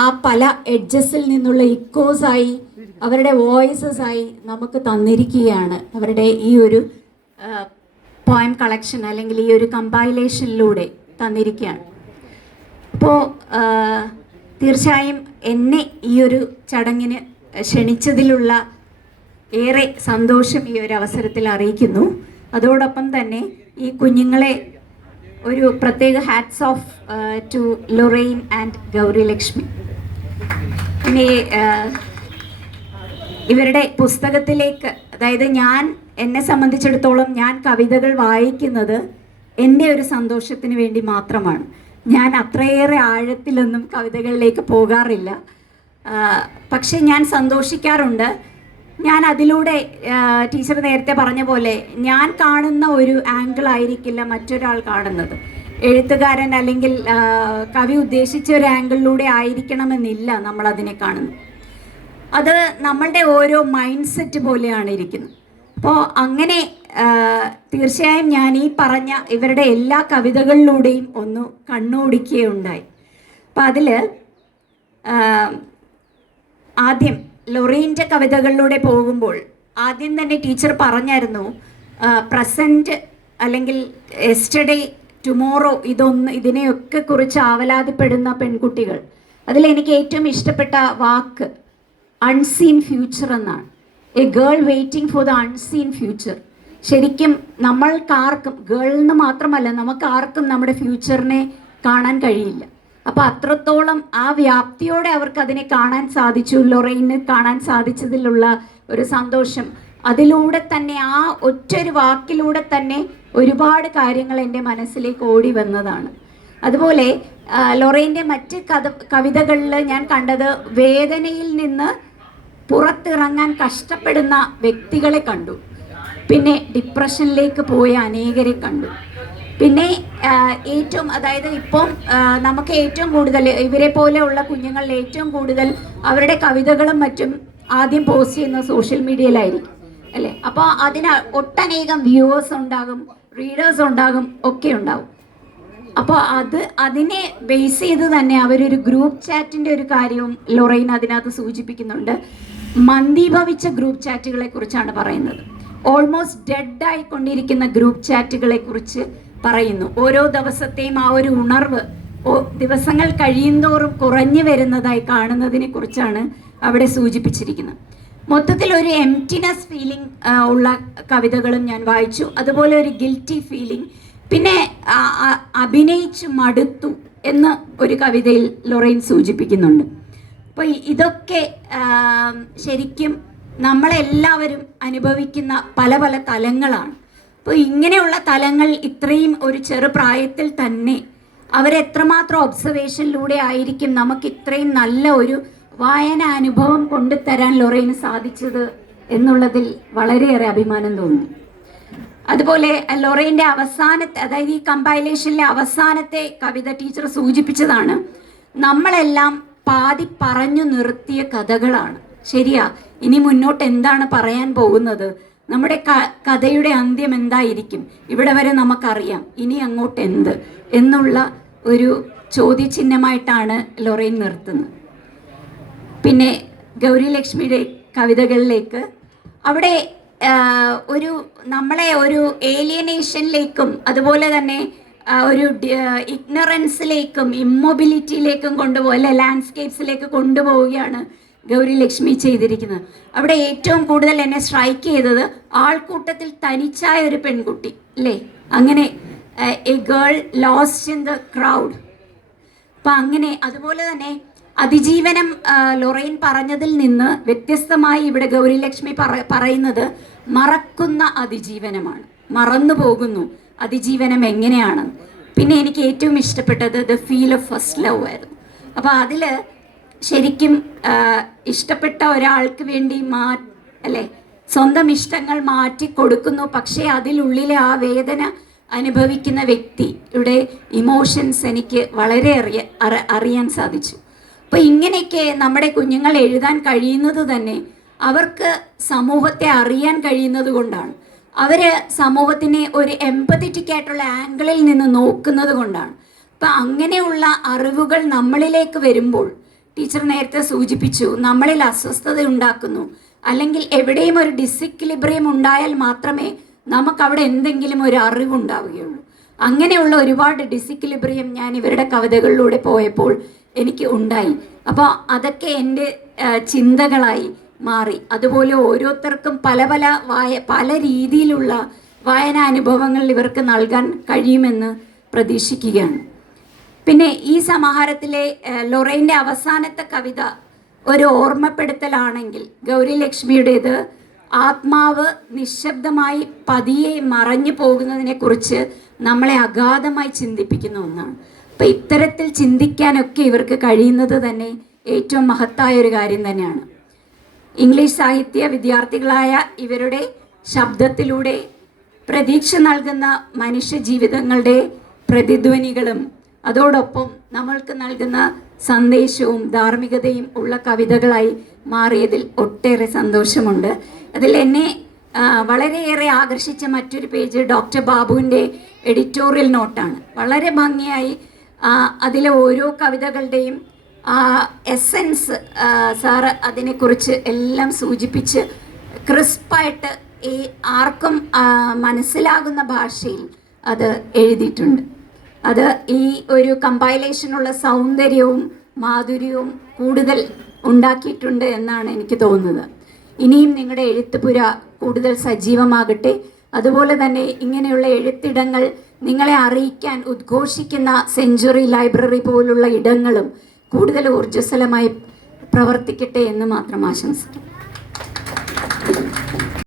ആ പല എഡ്ജസിൽ നിന്നുള്ള ഇക്കോസായി അവരുടെ വോയിസസ് ആയി നമുക്ക് തന്നിരിക്കുകയാണ് അവരുടെ ഈ ഒരു പോയം കളക്ഷൻ അല്ലെങ്കിൽ ഈ ഒരു കമ്പൈലേഷനിലൂടെ തന്നിരിക്കുകയാണ്. അപ്പോൾ തീർച്ചയായും എന്നെ ഈ ഒരു ചടങ്ങിന് ക്ഷണിച്ചതിലുള്ള ഏറെ സന്തോഷം ഈ ഒരു അവസരത്തിൽ അറിയിക്കുന്നു. അതോടൊപ്പം തന്നെ ഈ കുഞ്ഞുങ്ങളെ ഒരു പ്രത്യേക hats of two Lorraine and Gauri Lakshmi. പിന്നെ ഇവരുടെ പുസ്തകത്തിലേക്ക്, അതായത് എന്നെ സംബന്ധിച്ചിടത്തോളം ഞാൻ കവിതകൾ വായിക്കുന്നത് എൻ്റെ ഒരു സന്തോഷത്തിന് വേണ്ടി മാത്രമാണ്. ഞാൻ അത്രയേറെ ആഴത്തിലൊന്നും കവിതകളിലേക്ക് പോകാറില്ല. പക്ഷെ ഞാൻ സന്തോഷിക്കാറുണ്ട്. ഞാൻ അതിലൂടെ ടീച്ചർ നേരത്തെ പറഞ്ഞ പോലെ ഞാൻ കാണുന്ന ഒരു ആംഗിൾ ആയിരിക്കില്ല മറ്റൊരാൾ കാണുന്നത്. എഴുത്തുകാരൻ അല്ലെങ്കിൽ കവി ഉദ്ദേശിച്ച ഒരു ആംഗിളിലൂടെ ആയിരിക്കണമെന്നില്ല നമ്മളതിനെ കാണുന്നത്. അത് നമ്മളുടെ ഓരോ മൈൻഡ് സെറ്റ് പോലെയാണ് ഇരിക്കുന്നത്. അപ്പോൾ അങ്ങനെ തീർച്ചയായും ഞാൻ ഈ പറഞ്ഞ ഇവരുടെ എല്ലാ കവിതകളിലൂടെയും ഒന്ന് കണ്ണോടിക്കുകയുണ്ടായി. അപ്പം അതിൽ ആദ്യം ലൊറൈൻ്റെ കവിതകളിലൂടെ പോകുമ്പോൾ ആദ്യം തന്നെ ടീച്ചർ പറഞ്ഞായിരുന്നു പ്രസൻറ്റ് അല്ലെങ്കിൽ യെസ്റ്റർഡേ ടുമോറോ ഇതിനെയൊക്കെ കുറിച്ച് ആവലാതിപ്പെടുന്ന പെൺകുട്ടികൾ. അതിലെനിക്ക് ഏറ്റവും ഇഷ്ടപ്പെട്ട വാക്ക് അൺസീൻ ഫ്യൂച്ചർ എന്നാണ്. A girl waiting for the unseen future. ശരിക്കും നമ്മൾക്കാർക്കും, ഗേളിന് മാത്രമല്ല നമുക്കാർക്കും നമ്മുടെ ഫ്യൂച്ചറിനെ കാണാൻ കഴിയില്ല. അപ്പോൾ അത്രത്തോളം ആ വ്യാപ്തിയോടെ അവർക്ക് അതിനെ കാണാൻ സാധിച്ചു. ലൊറൈന് കാണാൻ സാധിച്ചതിലുള്ള ഒരു സന്തോഷം, അതിലൂടെ തന്നെ ആ ഒറ്റൊരു വാക്കിലൂടെ തന്നെ ഒരുപാട് കാര്യങ്ങൾ എൻ്റെ മനസ്സിലേക്ക് ഓടി വന്നതാണ്. അതുപോലെ ലൊറൈൻ്റെ മറ്റ് കവിതകളിൽ ഞാൻ കണ്ടത് വേദനയിൽ നിന്ന് പുറത്തിറങ്ങാൻ കഷ്ടപ്പെടുന്ന വ്യക്തികളെ കണ്ടു. പിന്നെ ഡിപ്രഷനിലേക്ക് പോയ അനേകരെ കണ്ടു. പിന്നെ അതായത് ഇപ്പം നമുക്ക് ഏറ്റവും കൂടുതൽ ഇവരെ പോലെയുള്ള കുഞ്ഞുങ്ങളിൽ ഏറ്റവും കൂടുതൽ അവരുടെ കവിതകളും മറ്റും ആദ്യം പോസ്റ്റ് ചെയ്യുന്ന സോഷ്യൽ മീഡിയയിലായിരിക്കും അല്ലേ. അപ്പോൾ ഒട്ടനേകം വ്യൂവേഴ്സ് ഉണ്ടാകും, റീഡേഴ്സ് ഉണ്ടാകും, ഒക്കെ ഉണ്ടാകും. അപ്പോൾ അതിനെ ബേസ് ചെയ്ത് തന്നെ അവരൊരു ഗ്രൂപ്പ് ചാറ്റിൻ്റെ ഒരു കാര്യവും ലൊറൈൻ അതിനകത്ത് സൂചിപ്പിക്കുന്നുണ്ട്. മന്ദീഭവിച്ച ഗ്രൂപ്പ് ചാറ്റുകളെ കുറിച്ചാണ് പറയുന്നത്. ഓൾമോസ്റ്റ് ഡെഡ് ആയിക്കൊണ്ടിരിക്കുന്ന ഗ്രൂപ്പ് ചാറ്റുകളെ കുറിച്ച് പറയുന്നു. ഓരോ ദിവസത്തെയും ആ ഒരു ഉണർവ് ദിവസങ്ങൾ കഴിയുന്തോറും കുറഞ്ഞു വരുന്നതായി കാണുന്നതിനെ കുറിച്ചാണ് അവിടെ സൂചിപ്പിച്ചിരിക്കുന്നത്. മൊത്തത്തിൽ ഒരു എംപ്റ്റിനെസ് ഫീലിംഗ് ഉള്ള കവിതകളും ഞാൻ വായിച്ചു. അതുപോലെ ഒരു ഗിൽറ്റി ഫീലിംഗ്. പിന്നെ അഭിനയിച്ച് മടുത്തു എന്ന് ഒരു കവിതയിൽ ലൊറൈൻ സൂചിപ്പിക്കുന്നുണ്ട്. അപ്പോൾ ഇതൊക്കെ ശരിക്കും നമ്മളെല്ലാവരും അനുഭവിക്കുന്ന പല പല തലങ്ങളാണ്. അപ്പോൾ ഇങ്ങനെയുള്ള തലങ്ങൾ ഇത്രയും ഒരു ചെറുപ്രായത്തിൽ തന്നെ അവരെത്രമാത്രം ഒബ്സർവേഷനിലൂടെ ആയിരിക്കും നമുക്ക് ഇത്രയും നല്ല ഒരു വായന അനുഭവം കൊണ്ടുതരാൻ ലൊറൈന് സാധിച്ചത് എന്നുള്ളതിൽ വളരെയേറെ അഭിമാനം തോന്നി. അതുപോലെ ലൊറൈൻ്റെ അവസാനത്തെ, അതായത് ഈ കമ്പൈലേഷനിലെ അവസാനത്തെ കവിത ടീച്ചർ സൂചിപ്പിച്ചതാണ്, നമ്മളെല്ലാം പാതി പറഞ്ഞു നിർത്തിയ കഥകളാണ്. ശരിയാ, ഇനി മുന്നോട്ട് എന്താണ് പറയാൻ പോകുന്നത്, നമ്മുടെ കഥയുടെ അന്ത്യം എന്തായിരിക്കും, ഇവിടെ വരെ നമുക്കറിയാം, ഇനി അങ്ങോട്ട് എന്ത് എന്നുള്ള ഒരു ചോദ്യചിഹ്നമായിട്ടാണ് ലൊറൈൻ നിർത്തുന്നത്. പിന്നെ ഗൗരി ലക്ഷ്മിയുടെ കവിതകളിലേക്ക് അവിടെ നമ്മളെ ഒരു ഏലിയനേഷനിലേക്കും അതുപോലെ തന്നെ ഒരു ഇഗ്നറൻസിലേക്കും ഇമ്മൊബിലിറ്റിയിലേക്കും അല്ലെ ലാൻഡ്സ്കേപ്സിലേക്ക് കൊണ്ടുപോവുകയാണ് ഗൗരി ലക്ഷ്മി ചെയ്തിരിക്കുന്നത്. അവിടെ ഏറ്റവും കൂടുതൽ എന്നെ സ്ട്രൈക്ക് ചെയ്തത് ആൾക്കൂട്ടത്തിൽ തനിച്ചായ ഒരു പെൺകുട്ടി അല്ലേ, അങ്ങനെ A girl lost in the crowd. അപ്പം അങ്ങനെ അതുപോലെ തന്നെ അതിജീവനം ലൊറൈൻ പറഞ്ഞതിൽ നിന്ന് വ്യത്യസ്തമായി ഇവിടെ ഗൗരി ലക്ഷ്മി പറയുന്നത് മറക്കുന്ന അതിജീവനമാണ്. മറന്നു പോകുന്നു അതിജീവനം എങ്ങനെയാണ്. പിന്നെ എനിക്ക് ഏറ്റവും ഇഷ്ടപ്പെട്ടത് the feel of first love ആയിരുന്നു. അപ്പോൾ അതിൽ ശരിക്കും ഇഷ്ടപ്പെട്ട ഒരാൾക്ക് വേണ്ടി അല്ലേ സ്വന്തം ഇഷ്ടങ്ങൾ മാറ്റി കൊടുക്കുന്നു, പക്ഷേ അതിലുള്ളിലെ ആ വേദന അനുഭവിക്കുന്ന വ്യക്തിയുടെ ഇമോഷൻസ് എനിക്ക് വളരെ അറിയാൻ സാധിച്ചു. അപ്പോൾ ഇങ്ങനെയൊക്കെ നമ്മുടെ കുഞ്ഞുങ്ങൾ എഴുതാൻ കഴിയുന്നത് തന്നെ അവർക്ക് സമൂഹത്തെ അറിയാൻ കഴിയുന്നത് കൊണ്ടാണ്. അവർ സമൂഹത്തിനെ ഒരു എംപത്തറ്റിക് ആയിട്ടുള്ള ആംഗിളിൽ നിന്ന് നോക്കുന്നത് കൊണ്ടാണ്. അപ്പം അങ്ങനെയുള്ള അറിവുകൾ നമ്മളിലേക്ക് വരുമ്പോൾ ടീച്ചർ നേരത്തെ സൂചിപ്പിച്ചു, നമ്മളിൽ അസ്വസ്ഥത ഉണ്ടാക്കുന്നു, അല്ലെങ്കിൽ എവിടെയും ഒരു ഡിസിക്വിലിബ്രിയം ഉണ്ടായാൽ മാത്രമേ നമുക്കവിടെ എന്തെങ്കിലും ഒരു അറിവുണ്ടാവുകയുള്ളൂ. അങ്ങനെയുള്ള ഒരുപാട് ഡിസിക്വിലിബ്രിയം ഞാൻ ഇവരുടെ കവിതകളിലൂടെ പോയപ്പോൾ എനിക്ക് ഉണ്ടായി. അപ്പോൾ അതൊക്കെ എൻ്റെ ചിന്തകളായി മാറി. അതുപോലെ ഓരോരുത്തർക്കും പല രീതിയിലുള്ള വായനാനുഭവങ്ങൾ ഇവർക്ക് നൽകാൻ കഴിയുമെന്ന് പ്രതീക്ഷിക്കുകയാണ്. പിന്നെ ഈ സമാഹാരത്തിലെ ലൊറൈൻ്റെ അവസാനത്തെ കവിത ഒരു ഓർമ്മപ്പെടുത്തലാണെങ്കിൽ, ഗൗരി ലക്ഷ്മിയുടേത് ആത്മാവ് നിശബ്ദമായി പതിയെ മറഞ്ഞു പോകുന്നതിനെക്കുറിച്ച് നമ്മളെ അഗാധമായി ചിന്തിപ്പിക്കുന്ന ഒന്നാണ്. അപ്പം ഇത്തരത്തിൽ ചിന്തിക്കാനൊക്കെ ഇവർക്ക് കഴിയുന്നത് തന്നെ ഏറ്റവും മഹത്തായ ഒരു കാര്യം തന്നെയാണ്. ഇംഗ്ലീഷ് സാഹിത്യ വിദ്യാർത്ഥികളായ ഇവരുടെ ശബ്ദത്തിലൂടെ പ്രതീക്ഷ നൽകുന്ന മനുഷ്യ ജീവിതങ്ങളുടെ പ്രതിധ്വനികളും അതോടൊപ്പം നമ്മൾക്ക് നൽകുന്ന സന്ദേശവും ധാർമ്മികതയും ഉള്ള കവിതകളായി മാറിയതിൽ ഒട്ടേറെ സന്തോഷമുണ്ട്. അതിൽ എന്നെ വളരെയേറെ ആകർഷിച്ച മറ്റൊരു പേജ് ഡോക്ടർ ബാബുവിൻ്റെ എഡിറ്റോറിയൽ നോട്ടാണ്. വളരെ ഭംഗിയായി അതിലെ ഓരോ കവിതകളുടെയും എസൻസ് സാറ് അതിനെക്കുറിച്ച് എല്ലാം സൂചിപ്പിച്ച് ക്രിസ്പായിട്ട് ഈ ആർക്കും മനസ്സിലാകുന്ന ഭാഷയിൽ അത് എഴുതിയിട്ടുണ്ട്. അത് ഈ ഒരു കമ്പൈലേഷനുള്ള സൗന്ദര്യവും മാധുര്യവും കൂടുതൽ ഉണ്ടാക്കിയിട്ടുണ്ട് എന്നാണ് എനിക്ക് തോന്നുന്നത്. ഇനിയും നിങ്ങളുടെ എഴുത്തുപുര കൂടുതൽ സജീവമാകട്ടെ. അതുപോലെ തന്നെ ഇങ്ങനെയുള്ള എഴുത്തിടങ്ങൾ നിങ്ങളെ അറിയിക്കാൻ ഉദ്ഘോഷിക്കുന്ന സെഞ്ച്വറി ലൈബ്രറി പോലുള്ള ഇടങ്ങളും കൂടുതൽ ഊർജ്ജസ്വലമായി പ്രവർത്തിക്കട്ടെ എന്ന് മാത്രം ആശംസിക്കുന്നു.